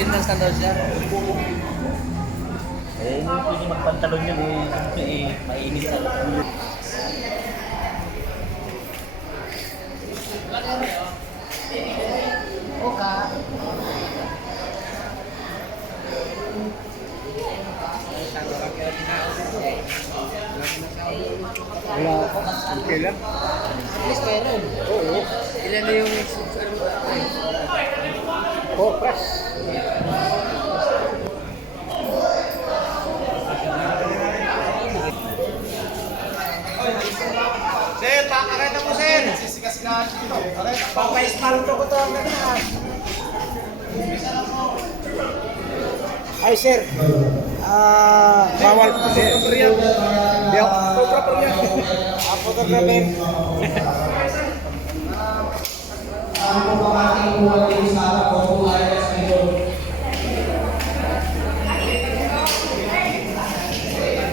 maintenance na daw siya. Eh, hindi magpantalon yun mainit sa ulo. Oka. Wala ako. Okay lang. Please, mayroon. Oo. Ilan na yung... Oh, press. Sir, pakareta mo, sir. Sisikas-sikas dito. Papaismalto ko to ang ganahan. Ay, sir. Bawal po, sir. Di ako photographer yan. Photographer. Ang pagkakating mo at yung sa ako kung ayos nito.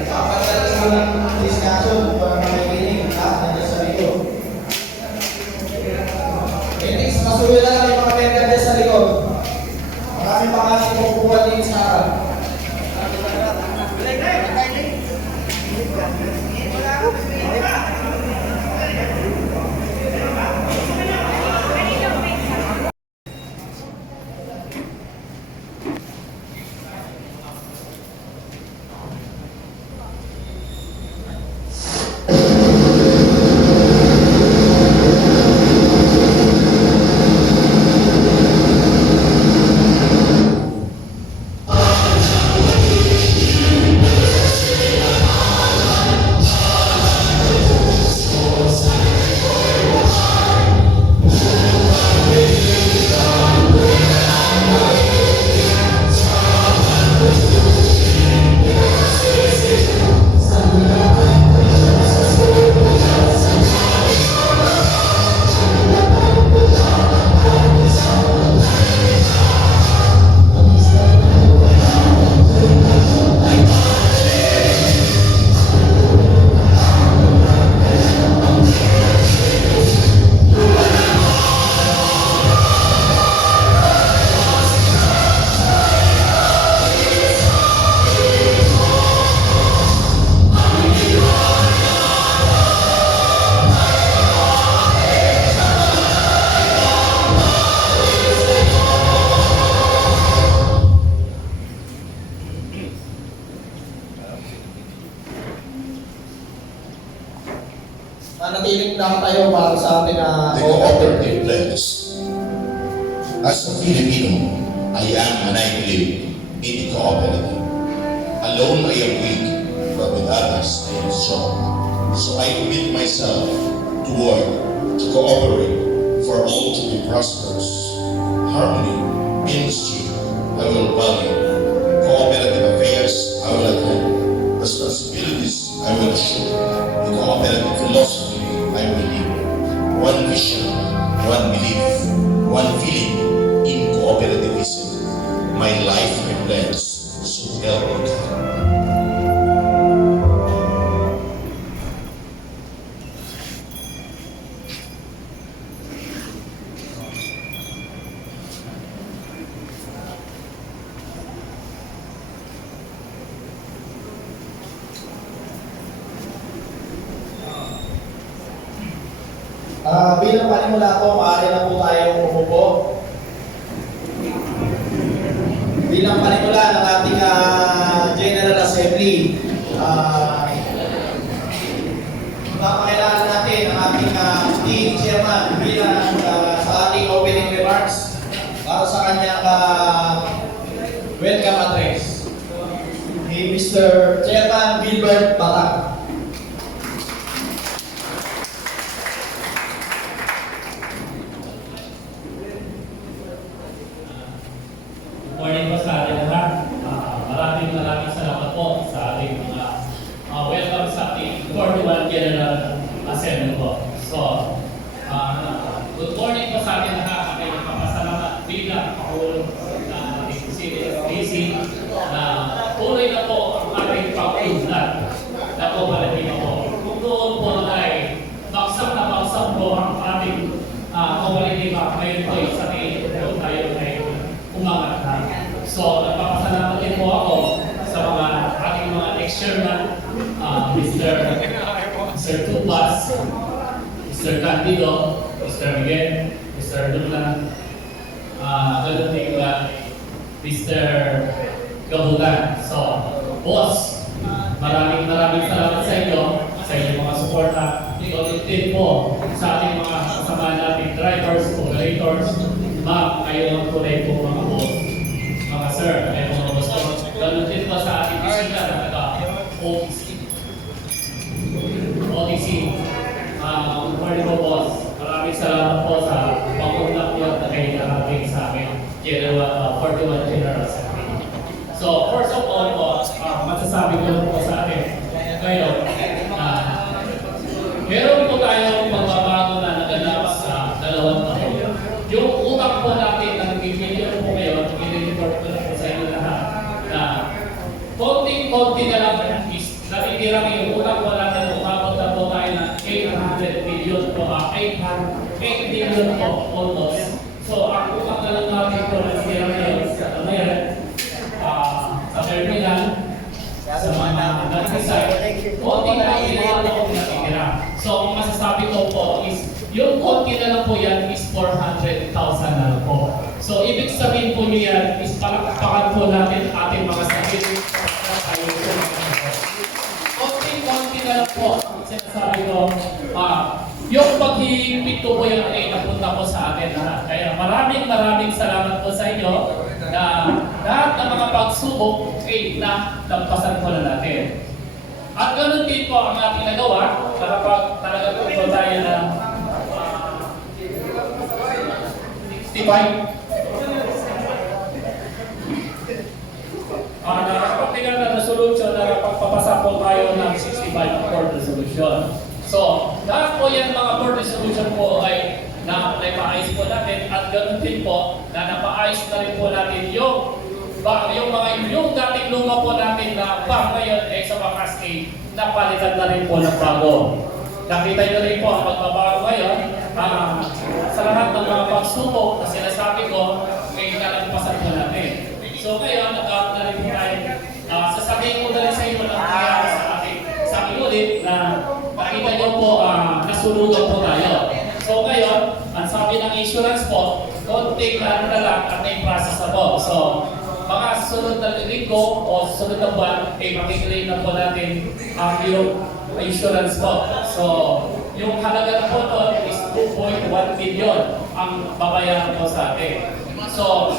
Kapag sa lang discussion para makikinig lahat na sa likod. Hindi, masuwi lang ang mga member dyan sa likod. Maraming pangalan kung kukuha din sa harap. Manatiling lang tayo para sa ating The cooperative pledge. As a Filipino, I am and I believe in the cooperative. Alone I am weak, but with others I am strong. So I commit myself to work, to cooperate, for all to be prosperous. Harmony, industry, I will value. Cooperative affairs, I will attend. Responsibilities, I will assume. The cooperative philosophy, I will live. One vision, one belief, one feeling in cooperativism. My life reflects, so help me God. Bilang panimula po, maaari na po tayong umupo. Bilang panimula ng ating General Assembly, papakilala natin ang ating team chairman bilang sa ating opening remarks para sa kanyang welcome address. Mr. Chairman Gilbert Batak. Morning po sa ating lahat. Maraming salamat po sa ating mga welcome sa ating 41 General Assembly po. So, good morning po sa ating lahat. Aking nagpapasalamat bilang Pangulo ng ating CSBC na tuloy na po ang ating pag-unlad na po palagay po. Kung doon po ay baksak na baksak po ang ating komunitiba, ngayon po sa ating tayo ay umangat na. So, nagpapasalamat din po ako sa mga ating mga ex-chairman, Mr. Tupas, Mr. Candido, Mr. Miguel, Mr. Luna, ganun din Mr. Gabugan. So, boss, maraming salamat sa inyo, sa inyong mga suporta. Ito din po sa ating mga kasama nating drivers, operators, ma'am, kayo ang tunay po mga boss. Mga sir, kayo mga boss po. Ganun din po sa ating bisita na naka-OTC. OTC. Morning po boss. Maraming salamat po sa pag-unlak niyo na kayo nakaping sa akin. 41 General Assembly. So, first of all po, masasabi ko lang po sa atin ngayon, meron po tayong pagbabago na naganap sa 2 taon. Yung utang po natin ng bibigyan po ngayon, i-report ko na po sa inyo lahat na konting-konti na lang is natitirang yung utang po natin, umabot na po tayo ng 800 million po, 8 million po almost. So, ang utang na lang natin po natitirang ngayon sa ngayon, sa terminal, sa mga nag-design, konting-konti na lang po natitira. So, ang masasabi ko po is, yung konti na lang po yan is 400,000 na lang po. So, ibig sabihin po nyo yan is palakpakan po natin ating mga sakit. Konti-konti na lang po. Sinasabi ko, yung paghihigpit ko po yan ay napunta po sa atin lahat. Kaya maraming salamat po sa inyo na lahat ng mga pagsubok ay nalampasan po na natin. At ganoon din po ang ating nagawa kapag talaga po tayo na 65. Nakakapagtigan na resolution na pagpapasa po tayo ng 65 board resolution. So, lahat po yan mga board resolution po ay napaayos po natin at ganoon din po na napaayos na rin po natin yung dating luma po natin na bang ngayon ay sa wakas ay napalitan na rin po ng bago. Nakita nyo rin po ang pagbabago ngayon sa lahat ng mga pagsubok na sinasabi ko ay nalampasan po natin. So ngayon, nagkaroon na rin po tayo. Sasabihin ko na rin sa inyo na nangyayari sa aking ulit na makita nyo po nasunugan po tayo. So ngayon, ang sabi ng insurance po, konting na lang at may process na po. So, mga susunod na linggo o susunod na buwan, ay makiklaim na po natin ang yung insurance po. So, yung halaga na po doon is 2.1 million ang babayaran po sa atin. So,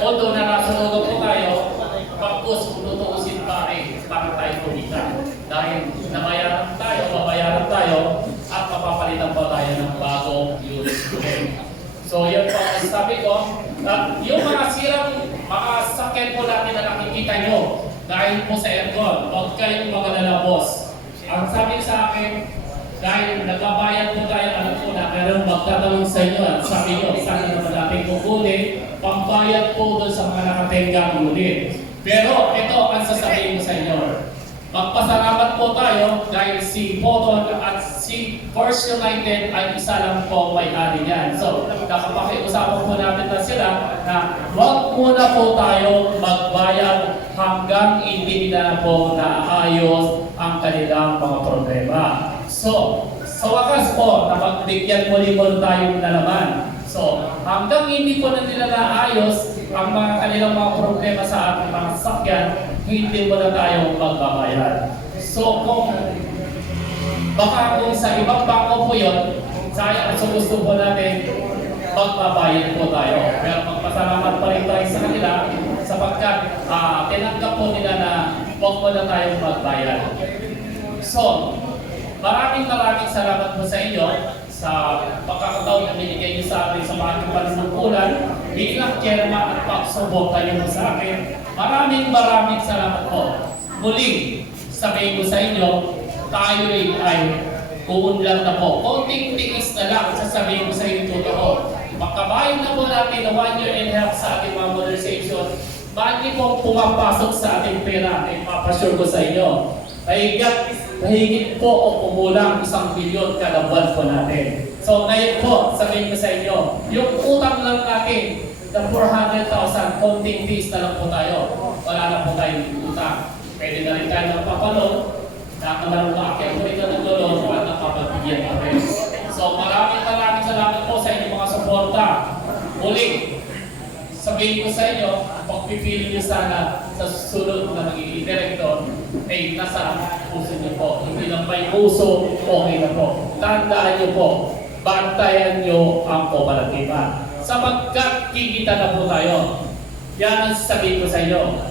although na nasunugan po tayo, pagkos kung tutuusin pa ay para tayo kumita. Dahil nabayaran tayo, babayaran tayo, at mapapalitan po tayo ng bagong unit. So, yan po ang sabi ko. Yung mga sirang sakyan po natin na nakikita nyo dahil po sa aircon, huwag kayong magalala, boss. Ang sabi sa akin, dahil nagbabayad po tayo, alam po na meron magtatanong sa inyo at sabi nyo, saan naman natin kukunin, pambayad po doon sa mga nakatenggang unit. Pero ito ang sasabihin ko sa inyo. Magpasalamat po tayo dahil si Photon at si First United ay isa lang po may-ari niyan. So, nakapakiusapan po natin na sila na huwag muna po tayo magbayad hanggang hindi na po naayos ang kanilang mga problema. So, sa wakas po, napagbigyan muli po tayong nalaman. So, hanggang hindi po na nila naayos ang mga kanilang mga problema sa ating mga sasakyan, hindi mo na tayo magbabayad. So kung baka kung sa ibang bangko po yun, sayang so gusto po natin magbabayad po tayo. Pero magpasalamat pa rin tayo sa kanila sapagkat tinanggap po nila na huwag mo na tayong magbayad. So, maraming salamat po sa inyo sa pagkakataon na binigay niyo sa akin sa mga panunungkulan bilang chairman at pagsubok kayo sa akin. Maraming salamat po. Muli, sabihin ko sa inyo, tayo rin ay uunlad na po. Konting tiis na lang, sasabihin ko sa inyo totoo. Magkabayan na po natin na 1 year and a half sa ating mga modernization. Bakit po pumapasok sa ating pera ay papasure ko sa inyo. Mahigit po o kumulang 1 bilyon kada buwan po natin. So ngayon po, sabihin ko sa inyo, yung utang lang natin the 400,000, konting fees na lang po tayo. Wala na po tayong utang. Pwede na rin tayo magpapalong. Lahat naman ang maakyat po rin na naglulong at nakapagbigyan pa rin. So maraming salamat po sa inyong mga suporta. Muli, sabihin ko sa inyo, pagpipili niyo sana sa susunod na magiging direktor, ay nasa puso niyo po. Hindi lang may puso, okay na po. Tandaan niyo po, bantayan niyo ang kooperatiba. Sapagkat kikita na po tayo. Yan ang sabihin ko sa inyo.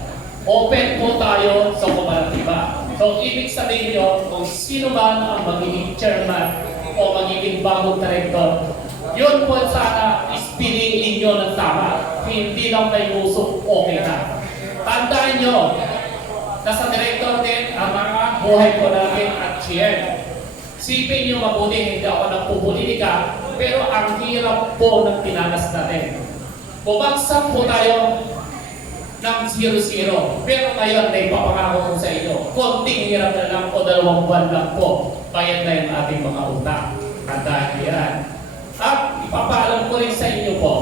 Open po tayo sa kooperatiba. So, ibig sabihin niyo, kung sino man ang magiging chairman o magiging bagong director, yun po sana is piliin nyo ng tama. Hindi lang may uso, okay na. Tandaan nyo, nasa director din ang mga buhay po natin at GM. Sipin nyo mabuti, hindi ako nagpupulitika, pero ang hirap po ng tinanas natin. Bumagsak po tayo ng 0-0. Pero ngayon, may papangako ko sa inyo. Konting hirap na lang o 2 buwan lang po. Bayad na yung ating mga utang. Tandaan nyo yan. At ipapaalam ko rin sa inyo po.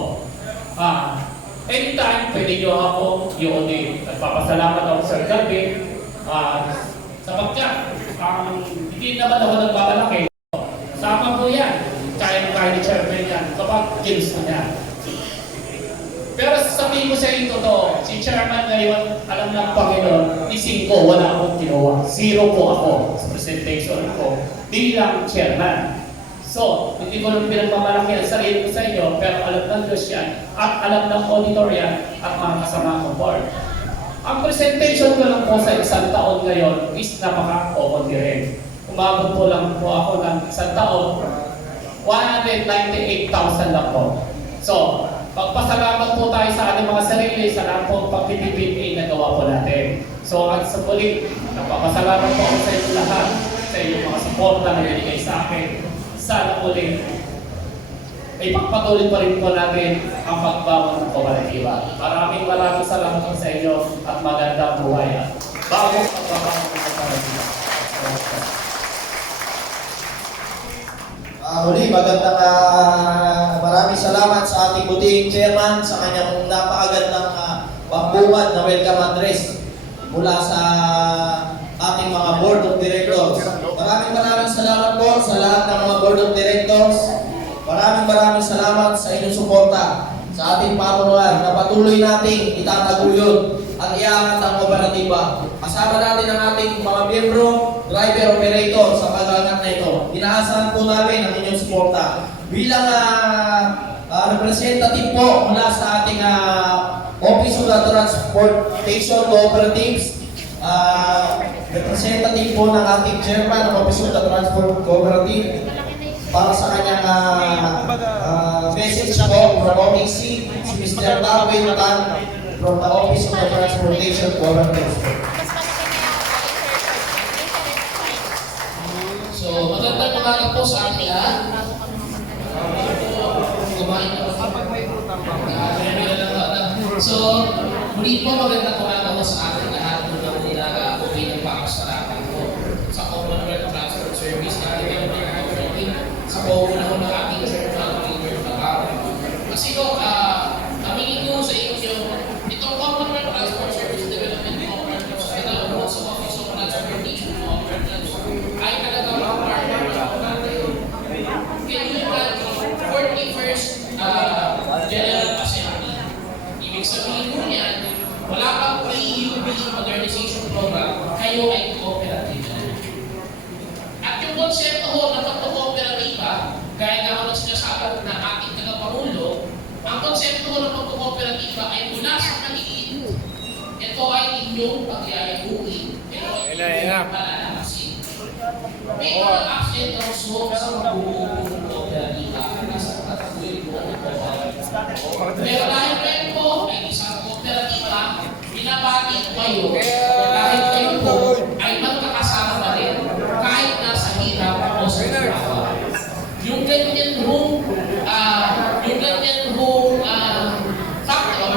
Anytime, pwede nyo ako i-OD. Nagpapasalamat ako Sir Calvin. Sapagkat, hindi naman ako nagbabalaki. Sama po yan. Kaya ni Chairman yan. Kapag gives na yan. Pero sabihin ko sa inyo totoo, si Chairman ngayon, alam ng Panginoon, ising ko, wala akong ginawa. 0 po ako sa presentation ko bilang Chairman. So, hindi ko lang pinagmamalaki ang sarili ko sa inyo, pero alam ng Diyos yan, at alam ng auditor yan, at mga kasama ko board. Ang presentation ko lang po sa 1 taon ngayon is napaka-okonti rin. Umabot po lang po ako ng 1 taon, 198,000 lang po. So, magpasalamat po tayo sa ating mga sarili sa lahat po pagtitipid na gawa po natin. So, at sa muli, napapasalamat po ako sa inyo lahat, sa inyong mga suporta na binigay sa akin. Sana muli, ay pagpatuloy pa rin po natin ang pagbawa ng kooperatiba. Maraming salamat po sa inyo at magandang buhay. Bagong pagbabawa ng kooperatiba. Muli, maraming salamat sa ating buting chairman sa kanyang napakagandang pambungad na welcome address mula sa ating mga board of directors. Maraming salamat po sa lahat ng mga board of directors. Maraming salamat sa inyong suporta sa ating pamunuan na patuloy nating itataguyod at iaangat ang kooperatiba. Kasama natin ang ating mga miyembro, driver, operator sa pag-aangat na ito. Inaasahan po namin ang inyong suporta. Bilang representative po mula sa ating Office of the Transportation Cooperatives, representative po ng ating chairman ng Office of the Transport Cooperative, para sa kanyang message po from OTC, si Mr. Darwin Tan from the Office of the Transportation Cooperative. So, magandang umaga po sa ating lahat. Kumain na po. So, muli po magandang umaga po sa ating lahat kung na okay ng pakasalamat po sa Commonwealth Transport Service na ating sa pauuna ko ng ating chairman Gilbert Navarro. Kasi po, aminin ko sa inyo, itong Commonwealth Transport Service Development Cooperative sa pinalabot sa Office of Transportation Cooperative ay talagang mga partners po natin. Kaya yung 41st General Assembly. Ibig sabihin mo yan, wala pang pre-UB modernization program, kayo ay cooperative. At yung konsepto ho ng pagkukooperatiba, gaya nga ako sinasabi na ating tagapangulo, ang konsepto ho ng pagkukooperatiba ay mula sa maliit. Ito ay inyong pagyayaguin. Ito ay inyong palalakasin. May mga accent also sa pagbubuo ng kooperatiba na sa kataguin po ng kooperatiba. Pero dahil kayo po ay isang kooperatiba, binabati ko kayo dahil kayo po ay magkakasama rin kahit nasa hirap o sa trabaho. Yung ganyan hong factor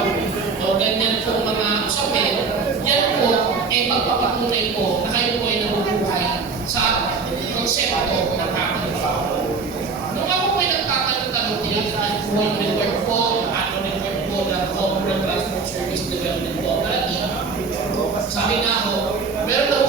o ganyan po mga usapin, yan po ay magpapatunay po na kayo po ay nabubuhay sa konsepto ng ating trabaho. Nung ako po ay nagtatanong-tanong din, ano yung report po, ano yung report po na welcome din po. Sabi nga ako, meron na